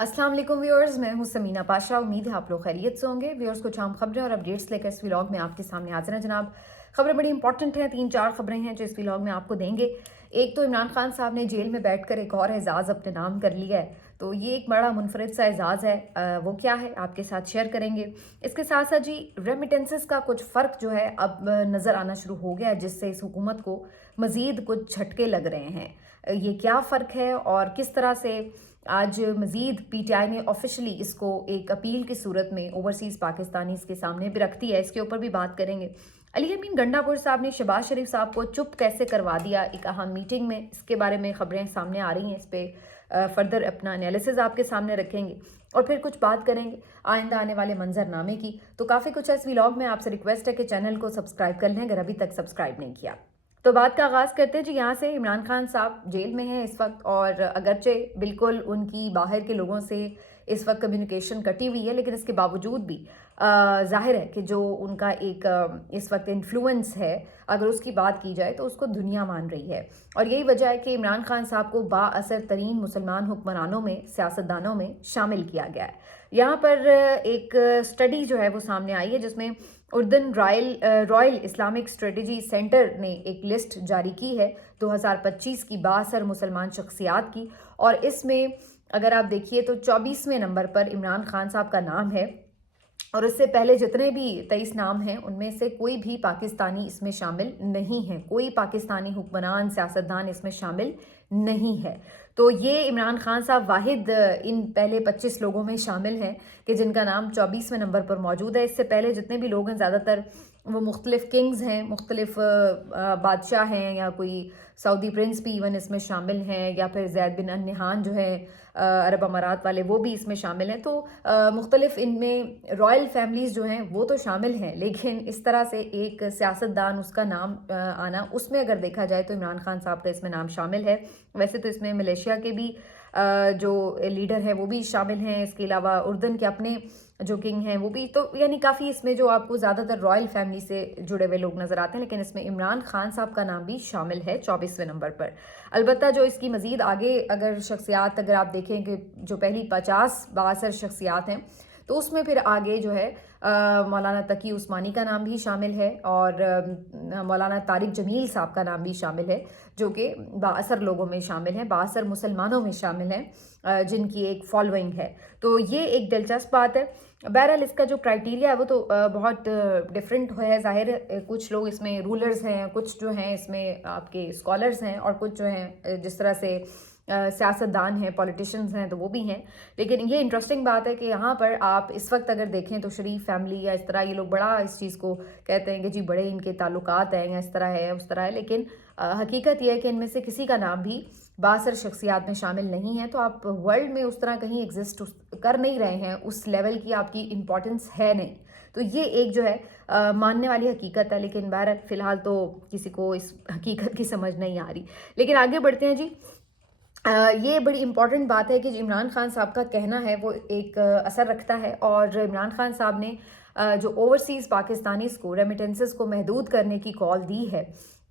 अस्सलाम वालेकुम व्यूअर्स, मैं हूं समीना पाशा। उम्मीद है आप लोग खैरियत से होंगे। व्यूअर्स, कुछ आम खबरें और अपडेट्स लेकर इस व्लॉग में आपके सामने हाजिर हैं जनाब। खबरें बड़ी इंपॉर्टेंट हैं, 3-4 खबरें हैं जो इस व्लॉग में आपको देंगे। एक तो इमरान खान साहब ने जेल में बैठकर एक और एजाज़ अपने नाम कर लिया है, तो ये एक बड़ा मुनफरद सा एजाज़ है। वो क्या है आपके साथ शेयर करेंगे। इसके साथ साथ जी रेमिटेंसेस का कुछ फ़र्क जो है अब नज़र आना शुरू हो गया है, जिससे इस हुकूमत को मज़ीद कुछ झटके लग रहे हैं। ये क्या फ़र्क है और किस तरह से आज मज़ीद पीटीआई ने ऑफिशियली इसको एक अपील की सूरत में ओवरसीज़ पाकिस्तानीज़ के सामने भी रखती है, इसके ऊपर भी बात करेंगे। अली अमीन गंडापुर साहब ने शहबाज शरीफ साहब को चुप कैसे करवा दिया एक अहम मीटिंग में, इसके बारे में खबरें सामने आ रही हैं। इस पर फर्दर अपना एनालिसिस आपके सामने रखेंगे और फिर कुछ बात करेंगे आइंदा आने वाले मंजरनामे की। तो काफ़ी कुछ है इस व्लॉग में। आपसे रिक्वेस्ट है कि चैनल को सब्सक्राइब कर लें अगर अभी तक सब्सक्राइब नहीं किया। तो बात का आगाज़ करते हैं जी यहाँ से। इमरान खान साहब जेल में हैं इस वक्त, और अगरचे बिल्कुल उनकी बाहर के लोगों से इस वक्त कम्युनिकेशन कटी हुई है, लेकिन इसके बावजूद भी जाहिर है कि जो उनका एक इस वक्त इन्फ्लुएंस है, अगर उसकी बात की जाए तो उसको दुनिया मान रही है। और यही वजह है कि इमरान खान साहब को बाअसर तरीन मुसलमान हुक्मरानों में, सियासतदानों में शामिल किया गया है। यहाँ पर एक स्टडी जो है वो सामने आई है, जिसमें उर्दन रॉयल इस्लामिक स्ट्रेटजी सेंटर ने एक लिस्ट जारी की है 2025 की बाअसर मुसलमान शख्सियात की, और इसमें अगर आप देखिए तो 24वें नंबर पर इमरान खान साहब का नाम है। और इससे पहले जितने भी 23 नाम हैं उनमें से कोई भी पाकिस्तानी इसमें शामिल नहीं है, कोई पाकिस्तानी हुक्मरान सियासतदान इसमें शामिल नहीं है। तो ये इमरान खान साहब वाहिद इन पहले 25 लोगों में शामिल हैं कि जिनका नाम 24वें नंबर पर मौजूद है। इससे पहले जितने भी लोग हैं ज़्यादातर वो मुख्तलिफ किंग्स हैं, मुख्तलिफ बादशाह हैं, या कोई सऊदी प्रिंस भी इवन इसमें शामिल हैं, या फिर ज़ैद बिन अल नहान जो है अरब अमारात वाले, वो भी इसमें शामिल हैं। तो मुख्तलिफ इनमें रॉयल फैमिलीज़ जो हैं वो तो शामिल हैं, लेकिन इस तरह से एक सियासतदान उसका नाम आना, उसमें अगर देखा जाए तो इमरान खान साहब का इसमें नाम शामिल है। वैसे तो इसमें मलेशिया के भी जो लीडर हैं वो भी शामिल हैं, इसके अलावा उर्दन के अपने जो किंग हैं वो भी, तो यानी काफ़ी इसमें जो आपको ज़्यादातर रॉयल फैमिली से जुड़े हुए लोग नज़र आते हैं, लेकिन इसमें इमरान खान साहब का नाम भी शामिल है 24वें नंबर पर। अलबत्ता जो इसकी मज़ीद आगे अगर शख्सियात अगर आप देखें कि जो पहली 50 बाअसर शख्सियात हैं, तो उसमें फिर आगे जो है मौलाना तकी उस्मानी का नाम भी शामिल है, और मौलाना तारिक जमील साहब का नाम भी शामिल है, जो कि बाअसर लोगों में शामिल हैं, बाअसर मुसलमानों में शामिल हैं, जिनकी एक फॉलोइंग है। तो ये एक दिलचस्प बात है। बहरहाल इसका जो क्राइटेरिया है वो तो बहुत डिफरेंट है। ज़ाहिर कुछ लोग इसमें रूलर्स हैं, कुछ जो हैं इसमें आपके स्कॉलर्स हैं, और कुछ जो हैं जिस तरह से सियासतदान हैं, पॉलिटिशियंस हैं, तो वो भी हैं। लेकिन ये इंटरेस्टिंग बात है कि यहाँ पर आप इस वक्त अगर देखें तो शरीफ फैमिली या इस तरह, ये लोग बड़ा इस चीज़ को कहते हैं कि जी बड़े इनके ताल्लुकात हैं, या इस तरह है उस तरह है, लेकिन हकीकत यह है कि इनमें से किसी का नाम भी बाअसर शख्सियात में शामिल नहीं है। तो आप वर्ल्ड में उस तरह कहीं एग्जिस्ट कर नहीं रहे हैं, उस लेवल की आपकी इम्पोर्टेंस है नहीं। तो ये एक जो है मानने वाली हकीकत है, लेकिन बहरहाल फ़िलहाल तो किसी को इस हकीकत की समझ नहीं आ रही। लेकिन आगे बढ़ते हैं जी। ये बड़ी इंपॉर्टेंट बात है कि इमरान खान साहब का कहना है वो एक असर रखता है, और इमरान खान साहब ने जो ओवरसीज़ पाकिस्तानीज़ को रेमिटेंसेस को महदूद करने की कॉल दी है।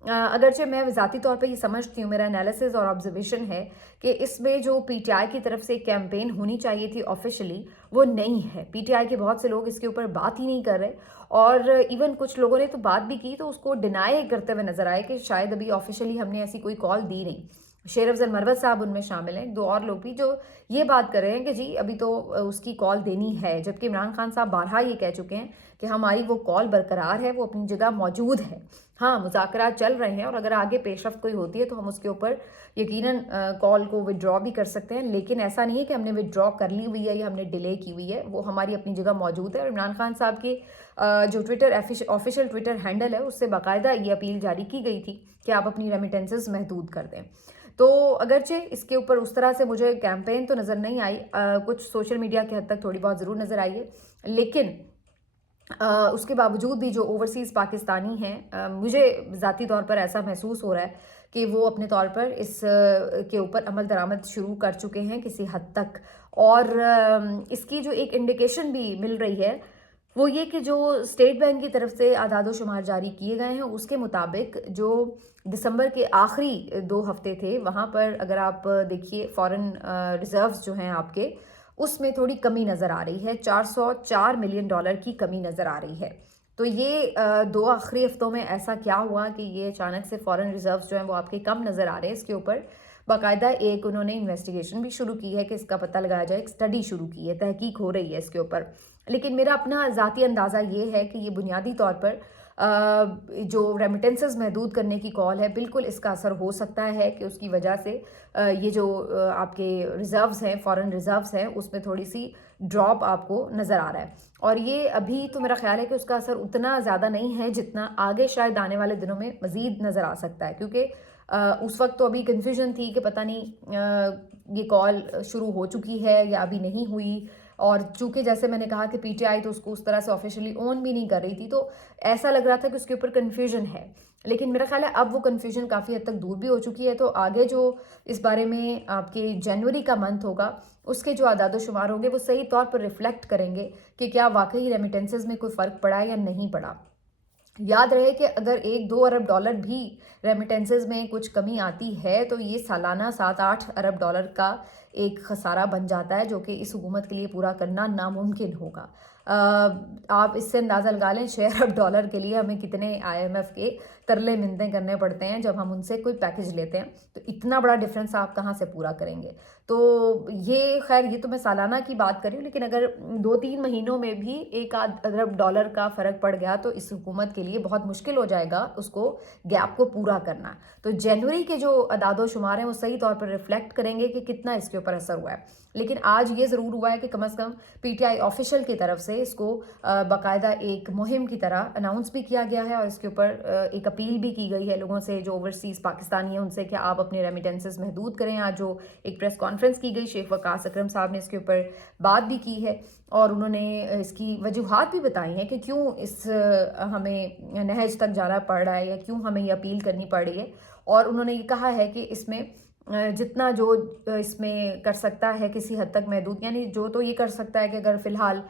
अगरचे मैं ज़ाती तौर पे ये समझती हूँ, मेरा एनालिसिस और ऑब्जर्वेशन है कि इसमें जो पीटीआई की तरफ से कैंपेन होनी चाहिए थी ऑफिशियली, वो नहीं है। पीटीआई के बहुत से लोग इसके ऊपर बात ही नहीं कर रहे, और इवन कुछ लोगों ने तो बात भी की तो उसको डिनाई करते हुए नजर आए कि शायद अभी ऑफिशियली हमने ऐसी कोई कॉल दी नहीं। शेर अफजल मरवत साहब उनमें शामिल हैं, दो और लोग भी जो ये बात कर रहे हैं कि जी अभी तो उसकी कॉल देनी है, जबकि इमरान खान साहब बारहा ये कह चुके हैं कि हमारी वो कॉल बरकरार है, वो अपनी जगह मौजूद है। हाँ, मुज़ाकरात चल रहे हैं, और अगर आगे पेशरफ्त कोई होती है तो हम उसके ऊपर यकीनन कॉल को विड्रॉ भी कर सकते हैं, लेकिन ऐसा नहीं है कि हमने विड्रॉ कर ली हुई है या हमने डिले की हुई है, वो हमारी अपनी जगह मौजूद है। और इमरान खान साहब की जो ट्विटर ऑफिशियल ट्विटर हैंडल है उससे बाकायदा ये अपील जारी की गई थी कि आप अपनी रेमिटेंसेस महदूद कर दें। तो अगरचे इसके ऊपर उस तरह से मुझे कैंपेन तो नज़र नहीं आई, कुछ सोशल मीडिया की हद तक थोड़ी बहुत ज़रूर नज़र आई है, लेकिन उसके बावजूद भी जो ओवरसीज़ पाकिस्तानी हैं, मुझे ज़ाती तौर पर ऐसा महसूस हो रहा है कि वो अपने तौर पर इस के ऊपर अमल दरामद शुरू कर चुके हैं किसी हद तक। और इसकी जो एक इंडिकेशन भी मिल रही है वो ये कि जो स्टेट बैंक की तरफ से आदाद शुमार जारी किए गए हैं उसके मुताबिक जो दिसंबर के आखिरी 2 हफ्ते थे, वहाँ पर अगर आप देखिए फॉरेन रिजर्व्स जो हैं आपके, اس میں تھوڑی کمی نظر آ رہی ہے، $404 ملین کی کمی نظر آ رہی ہے۔ تو یہ دو آخری ہفتوں میں ایسا کیا ہوا کہ یہ اچانک سے فارن ریزروز جو ہیں وہ آپ کے کم نظر آ رہے ہیں؟ اس کے اوپر باقاعدہ ایک انہوں نے انویسٹیگیشن بھی شروع کی ہے کہ اس کا پتہ لگایا جائے، ایک اسٹڈی شروع کی ہے، تحقیق ہو رہی ہے اس کے اوپر۔ لیکن میرا اپنا ذاتی اندازہ یہ ہے کہ یہ بنیادی طور پر جو ریمیٹنسز محدود کرنے کی کال ہے، بالکل اس کا اثر ہو سکتا ہے کہ اس کی وجہ سے یہ جو آپ کے ریزروز ہیں، فارن ریزروز ہیں، اس میں تھوڑی سی ڈراپ آپ کو نظر آ رہا ہے۔ اور یہ ابھی تو میرا خیال ہے کہ اس کا اثر اتنا زیادہ نہیں ہے جتنا آگے شاید آنے والے دنوں میں مزید نظر آ سکتا ہے، کیونکہ اس وقت تو ابھی کنفیوژن تھی کہ پتہ نہیں یہ کال شروع ہو چکی ہے یا ابھی نہیں ہوئی، اور چونکہ جیسے میں نے کہا کہ پی ٹی آئی تو اس کو اس طرح سے آفیشلی اون بھی نہیں کر رہی تھی، تو ایسا لگ رہا تھا کہ اس کے اوپر کنفیوژن ہے۔ لیکن میرا خیال ہے اب وہ کنفیوژن کافی حد تک دور بھی ہو چکی ہے، تو آگے جو اس بارے میں آپ کے جنوری کا منتھ ہوگا، اس کے جو اعداد و شمار ہوں گے وہ صحیح طور پر ریفلیکٹ کریں گے کہ کیا واقعی ریمیٹنسز میں کوئی فرق پڑا ہے یا نہیں پڑا۔ یاد رہے کہ اگر $1-2 ارب بھی ریمیٹنسز میں کچھ کمی آتی ہے تو یہ سالانہ $7-8 ارب کا ایک خسارہ بن جاتا ہے، جو کہ اس حکومت کے لیے پورا کرنا ناممکن ہوگا۔ آپ اس سے اندازہ لگا لیں $6 ارب کے لیے ہمیں کتنے IMF کے ترلے منتیں کرنے پڑتے ہیں جب ہم ان سے کوئی پیکج لیتے ہیں، تو اتنا بڑا ڈیفرنس آپ کہاں سے پورا کریں گے؟ تو یہ خیر یہ تو میں سالانہ کی بات کر رہی ہوں، لیکن اگر 2-3 مہینوں میں بھی $1 ارب کا فرق پڑ گیا تو اس حکومت کے لیے بہت مشکل ہو جائے گا اس کو گیپ کو پورا کرنا۔ تو جنوری کے جو اعداد و شمار ہیں وہ صحیح طور پر ریفلیکٹ کریں گے کہ کتنا اس کے اوپر اثر ہوا ہے۔ لیکن آج یہ ضرور ہوا ہے کہ کم از کم پی ٹی آئی آفیشل کی طرف سے اس کو باقاعدہ ایک مہم کی طرح اناؤنس بھی کیا گیا ہے، اور اس کے اوپر ایک اپیل بھی کی گئی ہے لوگوں سے جو اوورسیز پاکستانی ہیں ان سے کہ آپ اپنے ریمیٹنسز محدود کریں۔ آج جو ایک پریس کانفرنس کی گئی، شیخ وقاص اکرم صاحب نے اس کے اوپر بات بھی کی ہے، اور انہوں نے اس کی وجوہات بھی بتائی ہیں کہ کیوں اس ہمیں نہج تک جانا پڑ رہا ہے یا کیوں ہمیں یہ اپیل کرنی پڑ رہی ہے۔ اور انہوں نے یہ کہا ہے کہ اس میں جتنا جو اس میں کر سکتا ہے کسی حد تک محدود، یعنی جو تو یہ کر سکتا ہے کہ اگر فی الحال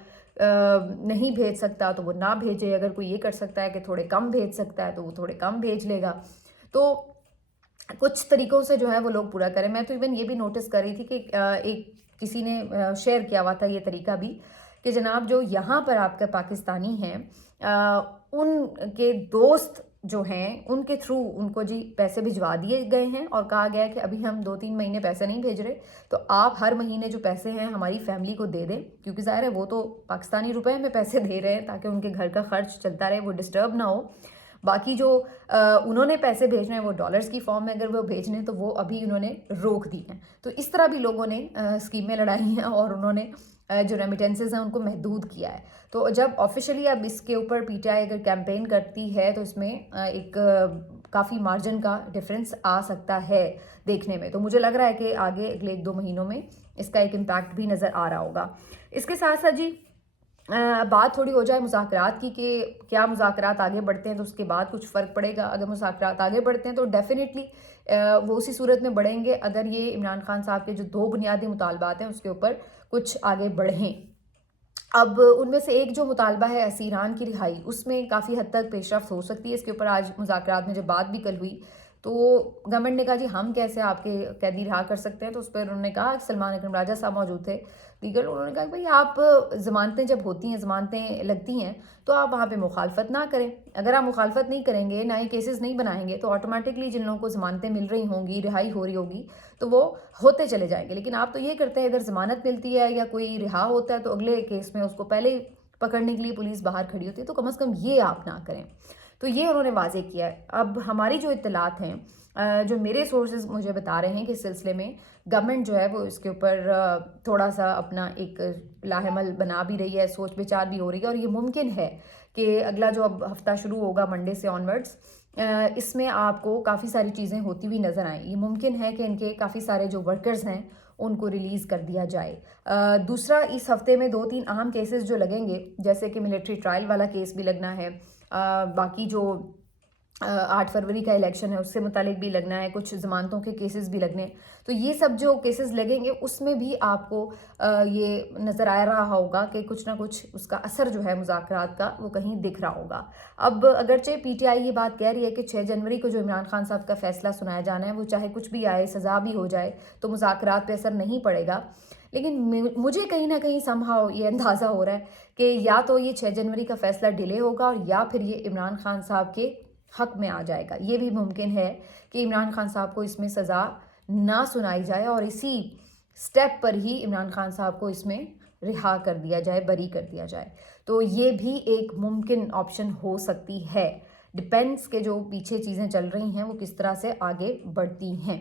نہیں بھیج سکتا تو وہ نہ بھیجے، اگر کوئی یہ کر سکتا ہے کہ تھوڑے کم بھیج سکتا ہے تو وہ تھوڑے کم بھیج لے گا۔ تو کچھ طریقوں سے جو ہے وہ لوگ پورا کریں۔ میں تو ایون یہ بھی نوٹس کر رہی تھی کہ ایک کسی نے شیئر کیا ہوا تھا یہ طریقہ بھی کہ جناب جو یہاں پر آپ کے پاکستانی ہیں ان کے دوست جو ہیں ان کے تھرو ان کو جی پیسے بھجوا دیے گئے ہیں، اور کہا گیا ہے کہ ابھی ہم 2-3 مہینے پیسے نہیں بھیج رہے، تو آپ ہر مہینے جو پیسے ہیں ہماری فیملی کو دے دیں، کیونکہ ظاہر ہے وہ تو پاکستانی روپے میں پیسے دے رہے ہیں تاکہ ان کے گھر کا خرچ چلتا رہے، وہ ڈسٹرب نہ ہو۔ باقی جو انہوں نے پیسے بھیجنے ہیں وہ ڈالرز کی فارم میں اگر وہ بھیجنے تو وہ ابھی انہوں نے روک دی ہیں۔ تو اس طرح بھی لوگوں نے اسکیمیں لڑائی ہیں اور انہوں نے جو ریمیٹنسز ہیں ان کو محدود کیا ہے۔ تو جب آفیشلی اب اس کے اوپر پی ٹی آئی اگر کیمپین کرتی ہے تو اس میں ایک کافی مارجن کا ڈفرینس آ سکتا ہے دیکھنے میں، تو مجھے لگ رہا ہے کہ آگے اگلے 1-2 مہینوں میں اس کا ایک امپیکٹ بھی نظر آ رہا ہوگا۔ اس کے ساتھ ساتھ جی بات تھوڑی ہو جائے مذاکرات کی کہ کیا مذاکرات آگے بڑھتے ہیں تو اس کے بعد کچھ فرق پڑے گا۔ اگر مذاکرات آگے بڑھتے ہیں تو ڈیفینیٹلی وہ اسی صورت میں بڑھیں گے اگر یہ عمران خان صاحب کے جو 2 بنیادی مطالبات ہیں اس کے اوپر کچھ آگے بڑھیں۔ اب ان میں سے ایک جو مطالبہ ہے اسیران کی رہائی، اس میں کافی حد تک پیش رفت ہو سکتی ہے۔ اس کے اوپر آج مذاکرات میں جب بات بھی کل ہوئی تو گورنمنٹ نے کہا جی ہم کیسے آپ کے قیدی رہا کر سکتے ہیں، تو اس پر انہوں نے کہا، سلمان اکرم راجہ صاحب موجود تھے دیگر، انہوں نے کہا کہ بھئی آپ ضمانتیں جب ہوتی ہیں، ضمانتیں لگتی ہیں تو آپ وہاں پہ مخالفت نہ کریں۔ اگر آپ مخالفت نہیں کریں گے، نئے کیسز نہیں بنائیں گے تو آٹومیٹکلی جن لوگوں کو ضمانتیں مل رہی ہوں گی، رہائی ہو رہی ہوگی تو وہ ہوتے چلے جائیں گے۔ لیکن آپ تو یہ کرتے ہیں اگر ضمانت ملتی ہے یا کوئی رہا ہوتا ہے تو اگلے کیس میں اس کو پہلے پکڑنے کے لیے پولیس باہر کھڑی ہوتی ہے، تو کم از کم یہ آپ نہ کریں۔ تو یہ انہوں نے واضح کیا ہے۔ اب ہماری جو اطلاعات ہیں، جو میرے سورسز مجھے بتا رہے ہیں کہ اس سلسلے میں گورنمنٹ جو ہے وہ اس کے اوپر تھوڑا سا اپنا ایک لاحمل بنا بھی رہی ہے، سوچ بچار بھی ہو رہی ہے، اور یہ ممکن ہے کہ اگلا جو اب ہفتہ شروع ہوگا منڈے سے آنورڈز، اس میں آپ کو کافی ساری چیزیں ہوتی ہوئی نظر آئیں۔ یہ ممکن ہے کہ ان کے کافی سارے جو ورکرز ہیں ان کو ریلیز کر دیا جائے۔ دوسرا، اس ہفتے میں 2-3 اہم کیسز جو لگیں گے، جیسے کہ ملٹری ٹرائل والا کیس بھی لگنا ہے، باقی جو 8 फरवरी का इलेक्शन है, उससे मुतालिक भी लगना है, कुछ ज़मानतों के केसेस भी लगने हैं। तो ये सब जो केसेस लगेंगे उसमें भी आपको ये नज़र आ रहा होगा कि कुछ ना कुछ उसका असर जो है मुज़ाकरात का वो कहीं दिख रहा होगा। अब अगरचे पीटीआई ये बात कह रही है कि 6 जनवरी को जो इमरान खान साहब का फ़ैसला सुनाया जाना है वो चाहे कुछ भी आए, सज़ा भी हो जाए तो मुज़ाकरात पे असर नहीं पड़ेगा। लेकिन मुझे कहीं ना कहीं समहाउ ये अंदाज़ा हो रहा है कि या तो ये 6 जनवरी का फ़ैसला डिले होगा और या फिर ये इमरान खान साहब के हक में आ जाएगा। ये भी मुमकिन है कि इमरान खान साहब को इसमें सज़ा ना सुनाई जाए और इसी स्टेप पर ही इमरान खान साहब को इसमें रिहा कर दिया जाए, बरी कर दिया जाए। तो ये भी एक मुमकिन ऑप्शन हो सकती है। डिपेंड्स के जो पीछे चीज़ें चल रही हैं वो किस तरह से आगे बढ़ती हैं।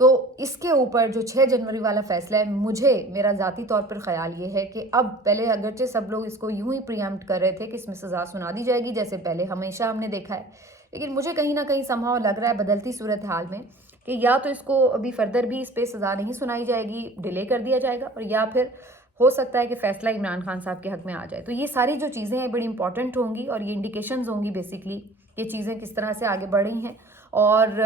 तो इसके ऊपर जो 6 जनवरी वाला फ़ैसला है, मेरा ज़ाती तौर पर ख़्याल ये है कि अब पहले अगरचे सब लोग इसको यूं ही प्रीएम्प्ट कर रहे थे कि इसमें सज़ा सुना दी जाएगी जैसे पहले हमेशा हमने देखा है, लेकिन मुझे कहीं ना कहीं समहाउ लग रहा है बदलती सूरत हाल में कि या तो इसको अभी फर्दर भी इस पर सज़ा नहीं सुनाई जाएगी, डिले कर दिया जाएगा, और या फिर हो सकता है कि फ़ैसला इमरान खान साहब के हक़ में आ जाए। तो ये सारी जो चीज़ें हैं बड़ी इंपॉर्टेंट होंगी और ये इंडिकेशंस होंगी बेसिकली ये चीज़ें किस तरह से आगे बढ़ रही हैं और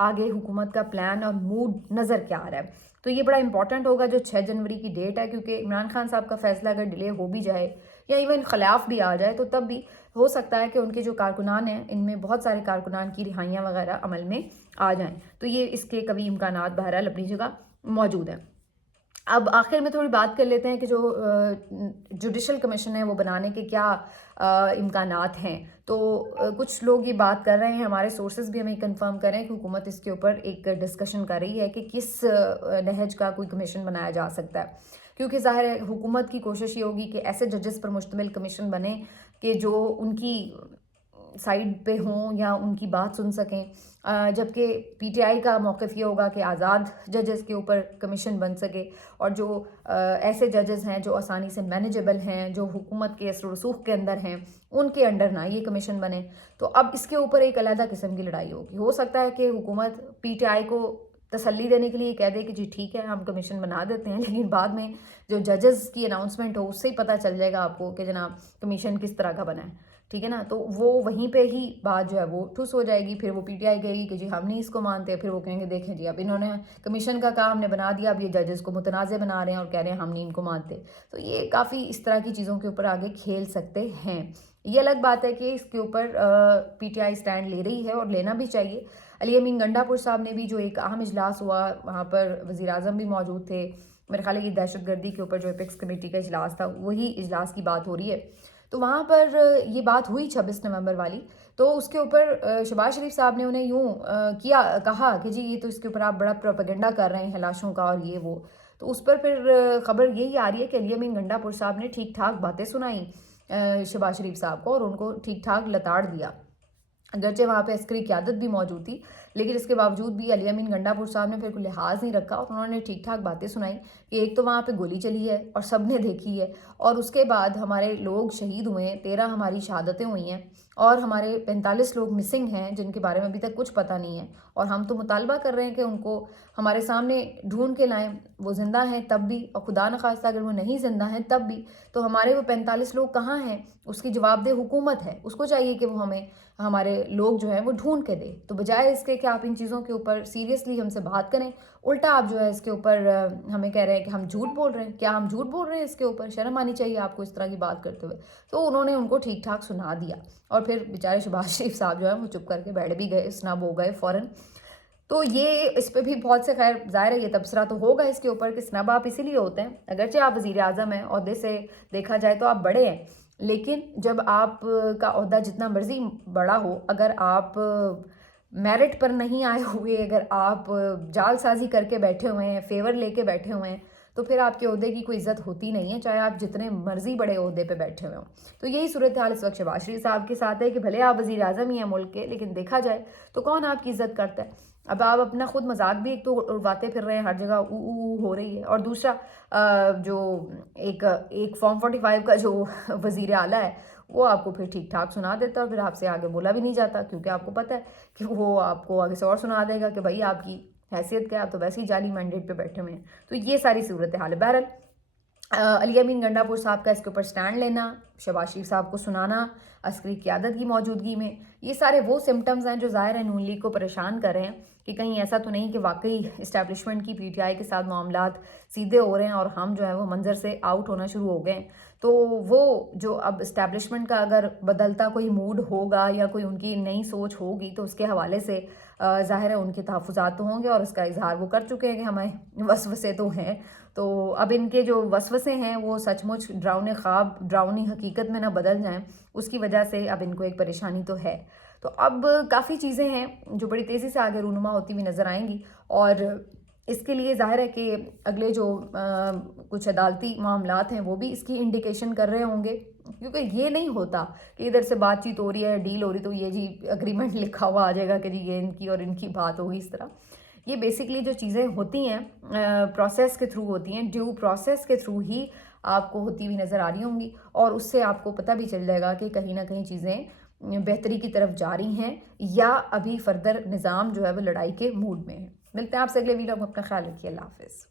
आगे हुकूमत का प्लान और मूड नज़र क्या आ रहा है। तो ये बड़ा इंपॉर्टेंट होगा जो 6 जनवरी की डेट है, क्योंकि इमरान खान साहब का फ़ैसला अगर डिले हो भी जाए या इवन खिलाफ भी आ जाए तो तब भी हो सकता है कि उनके जो कारकुनान हैं इनमें बहुत सारे कारकुनान की रिहाइयाँ वगैरह अमल में आ जाएं। तो ये इसके कभी इम्कानात बहरहाल अपनी जगह मौजूद हैं। अब आखिर में थोड़ी बात कर लेते हैं कि जो जुडिशल कमीशन है वो बनाने के क्या इम्कानात हैं। तो कुछ लोग ये बात कर रहे हैं, हमारे सोर्सेज भी हमें कंफर्म कर रहे हैं कि हुकूमत इसके ऊपर एक डिस्कशन कर रही है कि किस नहज का कोई कमीशन बनाया जा सकता है, क्योंकि ज़ाहिर है हुकूमत की कोशिश ये होगी कि ऐसे जजेस पर मुश्तमिल कमीशन बने कि जो उनकी साइड पे हों या उनकी बात सुन सकें, जबकि पीटीआई का मौक़िफ़ ये होगा कि आज़ाद जजेस के ऊपर कमीशन बन सके और जो ऐसे जजेस हैं जो आसानी से मैनेजेबल हैं, जो हुकूमत के असर रसूख के अंदर हैं, उनके अंडर ना ये कमीशन बने। तो अब इसके ऊपर एक अलग किस्म की लड़ाई होगी। हो सकता है कि हुकूमत पीटीआई को तसल्ली देने के लिए कह दे कि जी ठीक है हम कमीशन बना देते हैं, लेकिन बाद में जो जजेस की अनाउंसमेंट हो उससे ही पता चल जाएगा आपको कि जनाब कमीशन किस तरह का बना है, ठीक है ना। तो वो वहीं पे ही बात जो है वो ठुस हो जाएगी। फिर वो पीटीआई कहेगी कि जी हम नहीं इसको मानते, फिर वो कहेंगे देखें जी अब इन्होंने कमीशन का काम हमने बना दिया, अब ये जजेस को मुतनाज़ बना रहे हैं और कह रहे हैं हम नहीं इनको मानते। तो ये काफ़ी इस तरह की चीज़ों के ऊपर आगे खेल सकते हैं। ये अलग बात है कि इसके ऊपर पीटीआई स्टैंड ले रही है और लेना भी चाहिए। अली अमीन गंडापुर साहब ने भी जो एक अहम इजलास हुआ वहाँ पर वज़ीर आज़म भी मौजूद थे। मेरे ख्याल है कि दहशतगर्दी के ऊपर जो एपेक्स कमेटी का इजलास था वही इजलास की बात हो रही है। तो वहाँ पर ये बात हुई 26 नवंबर वाली, तो उसके ऊपर शहबाज शरीफ साहब ने उन्हें यूँ कहा कि जी ये तो इसके ऊपर आप बड़ा प्रोपेगेंडा कर रहे हैं लाशों का और ये वो। तो उस पर फिर ख़बर यही आ रही है कि अली अमीन गंडापुर साहब ने ठीक ठाक बातें सुनाई शहबाज शरीफ साहब को और उनको ठीक ठाक लताड़ दिया। अगरचे वहाँ पे अस्करी क़यादत भी मौजूद थी, लेकिन इसके बावजूद भी अली अमीन गंडापुर साहब ने फिर कोई लिहाज नहीं रखा और उन्होंने ठीक ठाक बातें सुनाई कि एक तो वहाँ पे गोली चली है और सब ने देखी है, और उसके बाद हमारे लोग शहीद हुए हैं, 13 हमारी शहादतें हुई हैं और हमारे 45 लोग मिसिंग हैं जिनके बारे में अभी तक कुछ पता नहीं है। और हम तो मुतालबा कर रहे हैं कि उनको हमारे सामने ढूंढ के लाएं, वो ज़िंदा हैं तब भी और खुदा न खास्ता अगर वो नहीं ज़िंदा हैं तब भी, तो हमारे वो 45 लोग कहाँ हैं उसकी जवाबदेह हुकूमत है, उसको चाहिए कि वो हमें हमारे लोग जो हैं वो ढूंढ के दे। तो बजाय इसके कि आप इन चीज़ों के ऊपर सीरियसली हमसे बात करें, उल्टा आप जो है इसके ऊपर हमें कह रहे हैं कि हम झूठ बोल रहे हैं। क्या हम झूठ बोल रहे हैं? इसके ऊपर शर्म आनी चाहिए आपको इस तरह की बात करते हुए। तो उन्होंने उनको ठीक ठाक सुना दिया और फिर बेचारे शहबाज शरीफ साहब जो है वो चुप करके बैठ भी गए, स्नब हो गए फ़ौरन। तो ये इस पे भी बहुत से खैर ज़ाहिर है ये तबसरा तो होगा इसके ऊपर कि स्नब आप इसीलिए होते हैं, अगरचे आप वज़ीर आज़म हैं, ओहदे से देखा जाए तो आप बड़े हैं, लेकिन जब आप का ओहदा जितना मर्जी बड़ा हो, अगर आप मेरिट पर नहीं आए हुए, अगर आप जालसाजी करके बैठे हुए हैं, फेवर लेके बैठे हुए हैं, तो फिर आपके ओहदे की कोई इज़्ज़त होती नहीं है, चाहे आप जितने मर्जी बड़े ओहदे पे बैठे हुए हों। तो यही सूरत हाल इस वक्त शहबाज शरीफ साहब के साथ है कि भले आप वज़ीर आज़म ही हैं मुल्क के, लेकिन देखा जाए तो कौन आपकी इज़्ज़त करता है। अब आप अपना खुद मजाक भी एक तो उड़वाते फिर रहे हैं, हर जगह ऊ हो रही है, और दूसरा जो एक फॉर्म 45 का जो वज़ीर आला है वो आपको फिर ठीक ठाक सुना देता है और फिर आपसे आगे बोला भी नहीं जाता, क्योंकि आपको पता है कि वो आपको आगे से और सुना देगा कि भाई आपकी हैसियत क्या है, आप तो वैसे ही जाली मैंडेट पे बैठे हुए हैं। तो ये सारी सूरत हाल है। बहरहाल علی امین گنڈاپور صاحب کا اس کے اوپر سٹینڈ لینا، شہباز شریف صاحب کو سنانا عسکری قیادت کی موجودگی میں، یہ سارے وہ سمٹمز ہیں جو ظاہر ہے نون لیگ کو پریشان کر رہے ہیں کہ کہیں ایسا تو نہیں کہ واقعی اسٹیبلشمنٹ کی پی ٹی آئی کے ساتھ معاملات سیدھے ہو رہے ہیں اور ہم جو ہے وہ منظر سے آؤٹ ہونا شروع ہو گئے ہیں۔ تو وہ جو اب اسٹیبلشمنٹ کا اگر بدلتا کوئی موڈ ہوگا یا کوئی ان کی نئی سوچ ہوگی تو اس کے حوالے سے ظاہر ہے ان کے تحفظات تو ہوں گے، اور اس کا اظہار وہ کر چکے ہیں کہ ہمیں وسوسے تو ہیں۔ تو اب ان کے جو وسوسے ہیں وہ سچ مچ ڈراؤنے خواب ڈراؤنی حقیقت میں نہ بدل جائیں، اس کی وجہ سے اب ان کو ایک پریشانی تو ہے۔ تو اب کافی چیزیں ہیں جو بڑی تیزی سے آگے رونما ہوتی ہوئی نظر آئیں گی، اور اس کے لیے ظاہر ہے کہ اگلے جو کچھ عدالتی معاملات ہیں وہ بھی اس کی انڈیکیشن کر رہے ہوں گے، کیونکہ یہ نہیں ہوتا کہ ادھر سے بات چیت ہو رہی ہے، ڈیل ہو رہی تو یہ جی اگریمنٹ لکھا ہوا آ جائے گا کہ جی یہ ان کی اور ان کی بات ہوگی اس طرح۔ یہ بیسکلی جو چیزیں ہوتی ہیں پروسیس کے تھرو ہوتی ہیں، ڈیو پروسیس کے تھرو ہی آپ کو ہوتی ہوئی نظر آ رہی ہوں گی، اور اس سے آپ کو پتہ بھی چل جائے گا کہ کہیں نہ کہیں چیزیں بہتری کی طرف جاری ہیں یا ابھی فردر نظام جو ہے وہ لڑائی کے موڈ میں ہے۔ ملتے ہیں آپ سے اگلے ویڈیو میں، اپنا خیال رکھیے، اللہ حافظ۔